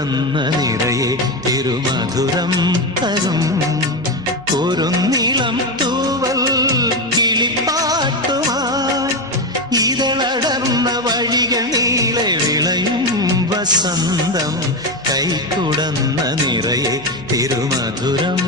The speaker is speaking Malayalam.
കൈക്കുടന്ന നിറയെ തിരുമധുരം തരും കുറുനിളം തൂവൽ കിളിപ്പാട്ടുമായി ഇതളടർന്ന വഴികൾ നീളെ വിളയും വസന്തം കൈക്കുടന്ന നിറയെ തിരുമധുരം